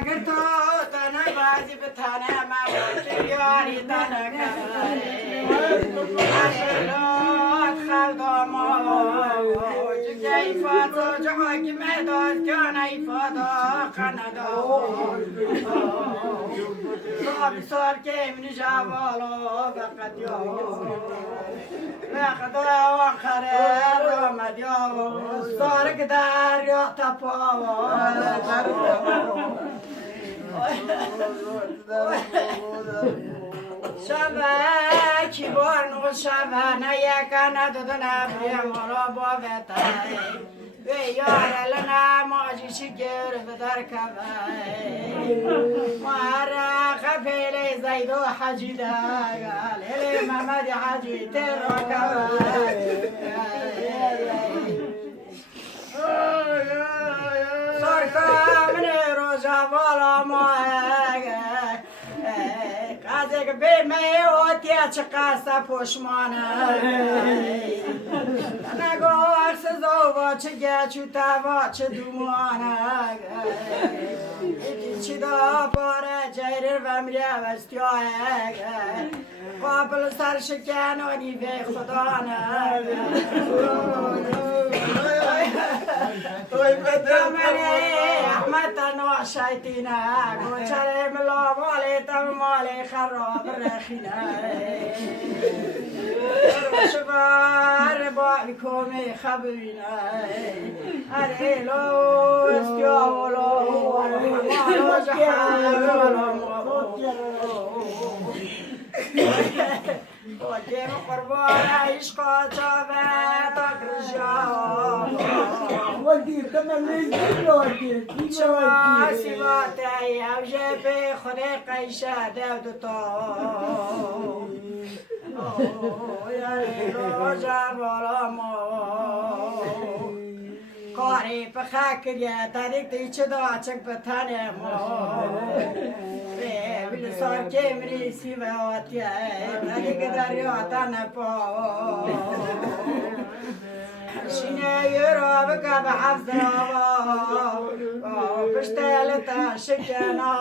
قرتو تنا بازي بتانا ما بتجاري تنا كاري خدامو جاي فاتو جاي مدد كان اي فاتو قنادو صار صار كيم نجابالو فقط يو فقط وخير ومديو صار قدر يطفو شبك بارن و شبانه یکانه دودنا بیمارا با وطای بیار لنا ماجی شگر بدر کبای مارا خفیلی زید و حجی داگل هلی محمد حجی تر و کبای سرکامنی روزا والا ماهگه قازق بیمی اوتیا چه قاسه پشمانه نگو عرص زوبا چه گچو توا چه دومانه ایتی چی دا پاره جایرر و مریه وستیاه قابل سر شکنانی به خدا نه احمد تنوع شایتینا گوچره ملا مالی تم مالی خراب رخینا شبار بای کومی خبرینا اره لو استیاولو مالو جحالو قدم قربان عشق جابه تقرجا ودي تمام ودي شما سیواتی او جب خود قیشه دودتا یاری روزا بالا ما کاری پخکریه تاریک دیچه دا چک بتانه ما بلسار که مری سیواتیه تاریک دریاتا نپا شینه یورو بگه به حفظ را پشتلتا شکنا